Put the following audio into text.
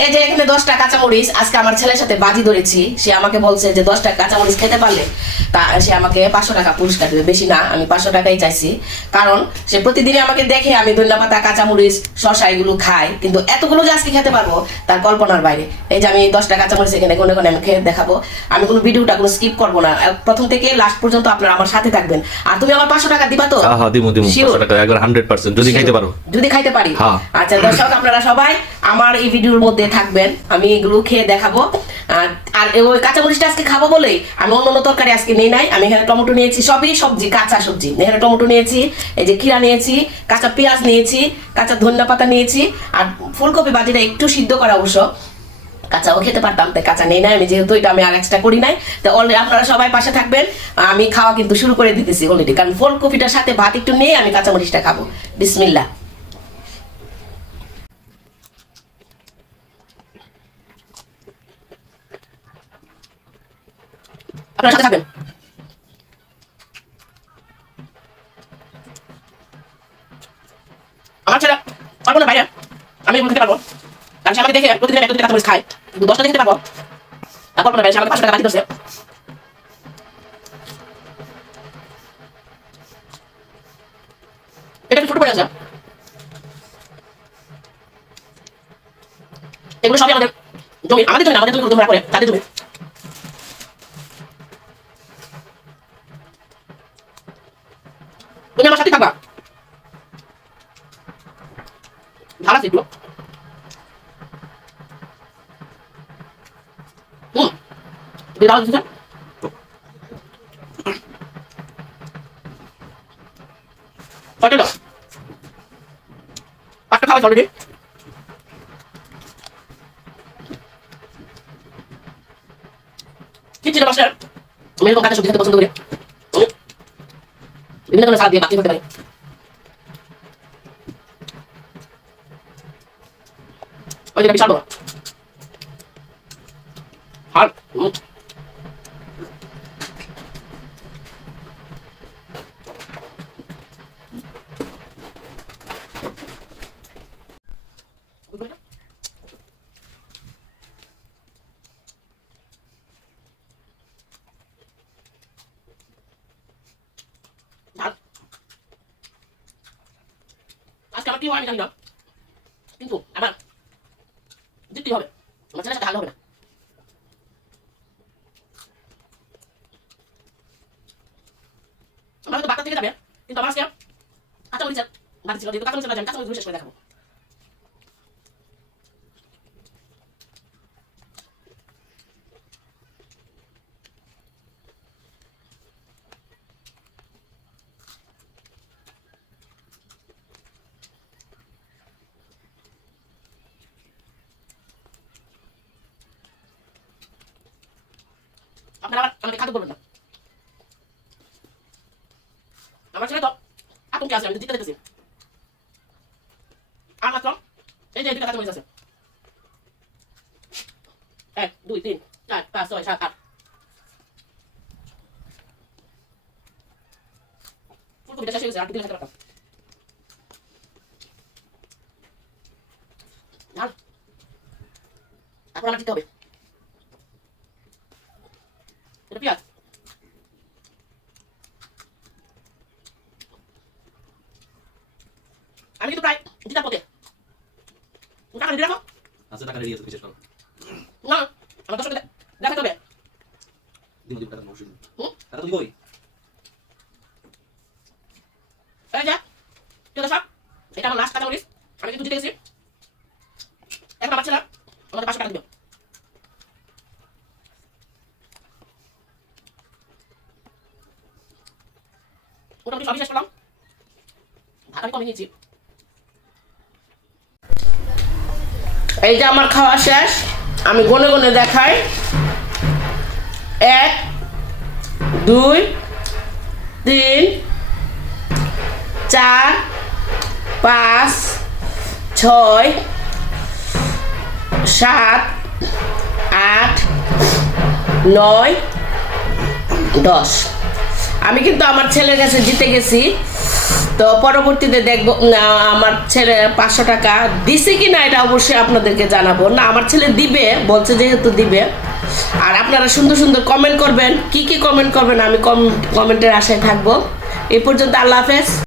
এই যে এখানে 10টা কাঁচামরিচ আজকে আমার ছেলের সাথে বাজি ধরেছি। সে আমাকে বলছে যে 10টা কাঁচামরিচ খেতে পারলে তা সে আমাকে 500 টাকা পুরস্কার দেবে। বেশি না, আমি 500 টাকাই চাইছি, কারণ সে প্রতিদিনই আমাকে দেখে আমি ধন্যপাতা, কাঁচামরিচ, শসা এগুলো খাই, কিন্তু এতগুলো যে আজকে খেতে পারবো তার কল্পনার বাইরে। এই যে আমি 10টা কাঁচামরিচ এখানে কোনে কোনে আমি খেয়ে দেখাবো। আমি কোনো ভিডিওটা কোনো স্কিপ করবো না, প্রথম থেকে লাস্ট পর্যন্ত আপনারা আমার সাথে থাকবেন। আর তুমি আমার 500 টাকা দিবা তো? হ্যাঁ দিমু 500 টাকা একবার 100% যদি খাইতে পারো। যদি খাইতে পারি। হ্যাঁ। আচ্ছা দর্শক, আপনারা সবাই আমার এই ভিডিওর মধ্যে থাকবেন, আমি এগুলো খেয়ে দেখাবো। আর ওই কাঁচামরিচটা আজকে খাবো বলেই আমি অন্য তরকারি আজকে নেই নাই। আমি এখানে টমেটো নিয়েছি, সবই সবজি, কাঁচা সবজি। এখানে টমেটো নিয়েছি, এই যে খিরা নিয়েছি, কাঁচা পেঁয়াজ নিয়েছি, কাঁচা ধনিয়া পাতা নিয়েছি, আর ফুলকপি ভাজিটা একটু সিদ্ধ করা অবশ্য, কাঁচাও খেতে পারতাম, তাই কাঁচা নেই নাই আমি, যেহেতু এটা আমি আর এক্সট্রা করি নাই। তো অলরেডি আপনারা সবাই পাশে থাকবেন, আমি খাওয়া কিন্তু শুরু করে দিতেছি অলরেডি, কারণ ফুলকপিটার সাথে ভাত একটু নিয়ে আমি কাঁচামরিচটা খাবো। বিসমিল্লাহ। আপনারা সাথে থাকবেন। আমার ছেলে পারবো না বাইরে, আমি খেতে পারবো, কারণ সে আমাকে দেখে প্রতিদিন একটা দুটো কাঁচামরিচ খায়, কিন্তু 10টা খেতে পারবো আর পারবো না বাইরে। সে আমাকে 500 টাকা বাকি দিচ্ছে। এটা একটু ছোট পড়ে আছে, এগুলো সবই আমাদের জমি, আমাদের জমি, আমাদের জমি তোমরা করে তাদের জমি। তুমি আমার সাথে থাকবা, ভালো আছে এগুলো। দাও দিচ্ছে কয়টা দাও, 5টা খাওয়া অলরেডি। ঠিক ছিল মাস্টার, আমি এরকম কাঁচা সবজি খেতে পছন্দ করি, বিভিন্ন ধরনের সালাদ দিয়ে বাকি করতে পারি। ওই যেটা বিশাল বড় আর আজকে আমার কি হয় আমি জানি না, কিন্তু আমার জিততেই হবে, আমার ছেলের সাথে হাল হবে না। আমার হয়তো বার্তা থেকে যাবে, কিন্তু আমার আজকে কাঁচামরিচের বাড়ি ছিল, যেহেতু কাঁচামরিচের বাড়ি আমি কাঁচামরিচ শেষ করে দেখাবো। আপনারা আবার আমাকে খাদ্য বলবেন না, আমার ছেলে তো আতঙ্কে আছে, আমি জিতে দেখতেছি। আর মাত্র এই যে দুটো কাঁচামরিচ আছে, 1 2 3 4 5 6 7 8। ফুলকপিটা শেষ হয়ে গেছে, আর দিলে খেতে পারতাম। তারপর আমার জিততে হবে। এটা পেঁয়াজ, আমি কিন্তু প্রায় জিতার পথে। টাকা রেডি রাখো। আচ্ছা টাকা রেডি আছে, বিশেষ করো না, আমার দর্শকদের দেখাতে হবে। দিমু টাকা নষ্ট দিমু। টাকা তো দিবই। এই যে প্রিয় দর্শক, এটা আমার লাস্ট কাঁচামরিচ, আমি কিন্তু জিতে গেছি। এখন আমার ছেলে আমাদের 500 টাকা দিবে। মোটামুটি সবই শেষ করলাম, ভাত আমি কমে নিয়েছি। এই যে আমার খাওয়া শেষ, আমি গনে গনে দেখাই। 1 2 3 4 5 6 7 8 9 10। আমি কিন্তু আমার ছেলের কাছে জিতে গেছি। তো তো পরবর্তীতে দেখবো আমার ছেলে 500 টাকা দিছে কি না এটা অবশ্যই আপনাদেরকে জানাবো। না আমার ছেলে দিবে বলছে, যেহেতু দিবে। আর আপনারা সুন্দর সুন্দর কমেন্ট করবেন, কি কি কমেন্ট করবেন আমি কমেন্টের আশায় থাকবো। এই পর্যন্ত, আল্লাহ হাফেজ।